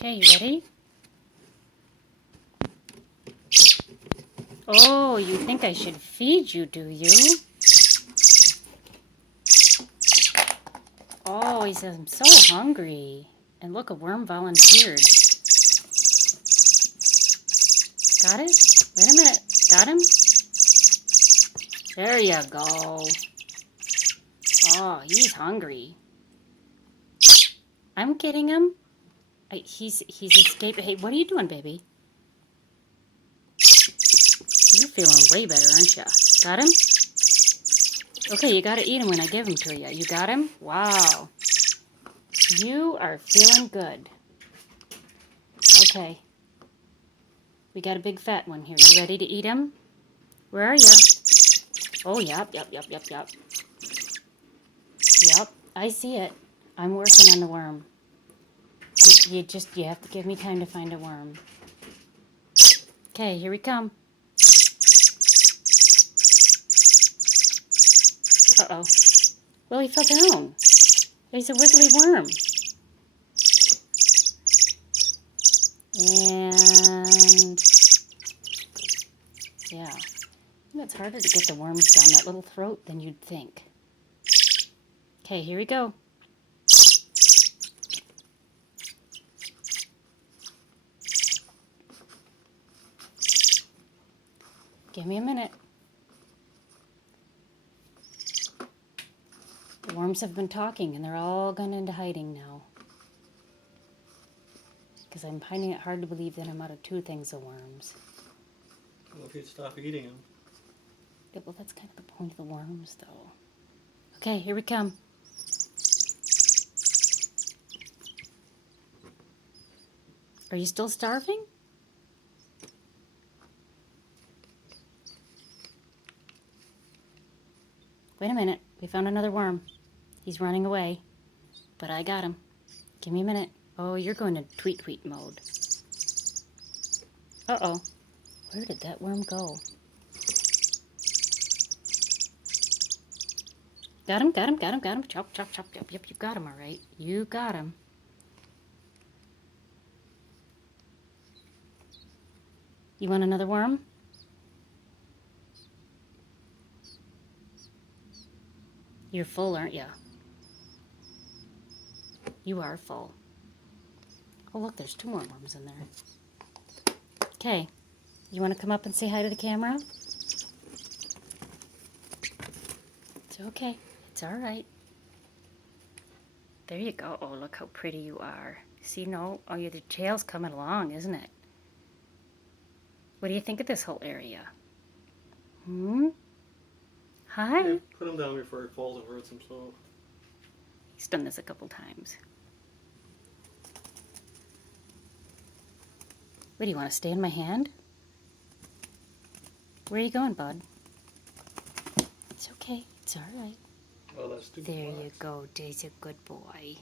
Okay, you ready? Oh, you think I should feed you, do you? Oh, he says, I'm so hungry. And look, a worm volunteered. Got it? Wait a minute. Got him? There you go. Oh, he's hungry. I'm getting him. He's escaped. Hey, what are you doing, baby? You're feeling way better, aren't you? Got him? Okay, you gotta eat him when I give him to you. You got him? Wow. You are feeling good. Okay. We got a big fat one here. You ready to eat him? Where are you? Oh, yep. Yep, I see it. I'm working on the worm. You have to give me time to find a worm. Okay, here we come. Uh-oh. Well, he fell down. He's a wiggly worm. And yeah, it's harder to get the worms down that little throat than you'd think. Okay, here we go. Give me a minute. The worms have been talking and they're all gone into hiding now. Because I'm finding it hard to believe that I'm out of two things of worms. Well, if you'd stop eating them. Yeah, well, that's kind of the point of the worms, though. Okay, here we come. Are you still starving? Wait a minute. We found another worm. He's running away. But I got him. Give me a minute. Oh, you're going to tweet mode. Uh-oh. Where did that worm go? Got him. Chop. Yep, you got him, all right. You got him. You want another worm? You're full, aren't you? You are full. Oh, look, there's two more worms in there. Okay. You want to come up and say hi to the camera? It's okay. It's all right. There you go. Oh, look how pretty you are. See, no? Oh, the tail's coming along, isn't it? What do you think of this whole area? Hi? Yeah, put him down before he falls and hurts himself. He's done this a couple times. What, do you want to stay in my hand? Where are you going, bud? It's okay. It's all right. Oh, that's too There much. you go. Dave's a good boy.